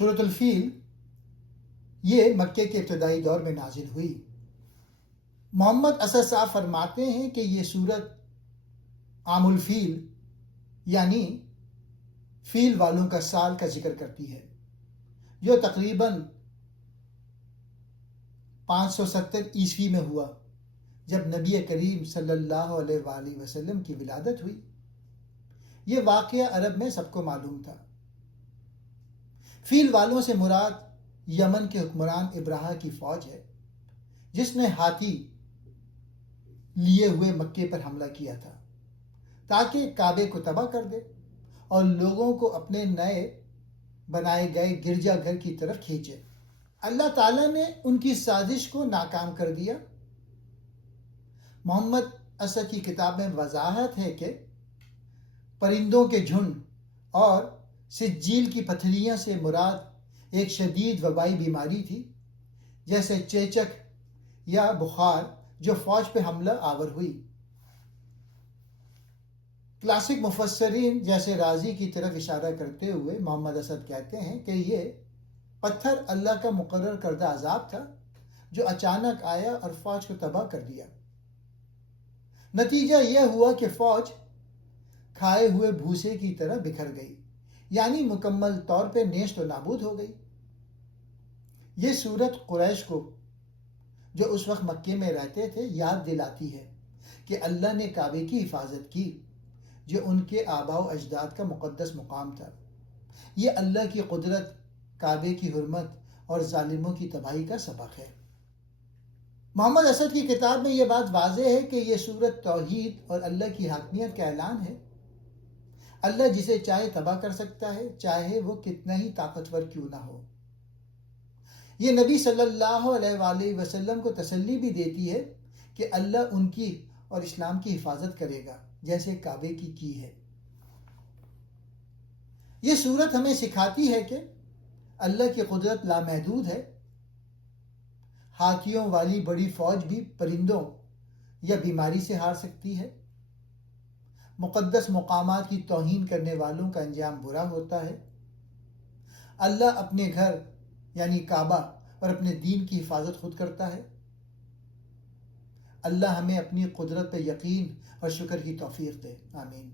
سورۃ الفیل یہ مکے کے ابتدائی دور میں نازل ہوئی۔ محمد اسد صاحب فرماتے ہیں کہ یہ سورت عام الفیل یعنی فیل والوں کا سال کا ذکر کرتی ہے، جو تقریباً 570 عیسوی میں ہوا، جب نبی کریم صلی اللہ علیہ وآلہ وسلم کی ولادت ہوئی۔ یہ واقعہ عرب میں سب کو معلوم تھا۔ فیل والوں سے مراد یمن کے حکمران ابراہا کی فوج ہے، جس نے ہاتھی لیے ہوئے مکے پر حملہ کیا تھا تاکہ کعبے کو تباہ کر دے اور لوگوں کو اپنے نئے بنائے گئے گرجا گھر کی طرف کھینچے۔ اللہ تعالیٰ نے ان کی سازش کو ناکام کر دیا۔ محمد اسد کی کتاب میں وضاحت ہے کہ پرندوں کے جھنڈ اور سجیل کی پتھریاں سے مراد ایک شدید وبائی بیماری تھی، جیسے چیچک یا بخار، جو فوج پہ حملہ آور ہوئی۔ کلاسک مفسرین جیسے رازی کی طرف اشارہ کرتے ہوئے محمد اسد کہتے ہیں کہ یہ پتھر اللہ کا مقرر کردہ عذاب تھا جو اچانک آیا اور فوج کو تباہ کر دیا۔ نتیجہ یہ ہوا کہ فوج کھائے ہوئے بھوسے کی طرح بکھر گئی، یعنی مکمل طور پہ نیست و نابود ہو گئی۔ یہ سورت قریش کو، جو اس وقت مکے میں رہتے تھے، یاد دلاتی ہے کہ اللہ نے کعبے کی حفاظت کی، جو ان کے آباء و اجداد کا مقدس مقام تھا۔ یہ اللہ کی قدرت، کعبے کی حرمت اور ظالموں کی تباہی کا سبق ہے۔ محمد اسد کی کتاب میں یہ بات واضح ہے کہ یہ سورت توحید اور اللہ کی حاکمیت کا اعلان ہے۔ اللہ جسے چاہے تباہ کر سکتا ہے، چاہے وہ کتنا ہی طاقتور کیوں نہ ہو۔ یہ نبی صلی اللہ علیہ وآلہ وسلم کو تسلی بھی دیتی ہے کہ اللہ ان کی اور اسلام کی حفاظت کرے گا، جیسے کعبے کی ہے۔ یہ سورت ہمیں سکھاتی ہے کہ اللہ کی قدرت لامحدود ہے۔ ہاتھیوں والی بڑی فوج بھی پرندوں یا بیماری سے ہار سکتی ہے۔ مقدس مقامات کی توہین کرنے والوں کا انجام برا ہوتا ہے۔ اللہ اپنے گھر یعنی کعبہ اور اپنے دین کی حفاظت خود کرتا ہے۔ اللہ ہمیں اپنی قدرت پہ یقین اور شکر کی توفیق دے، آمین۔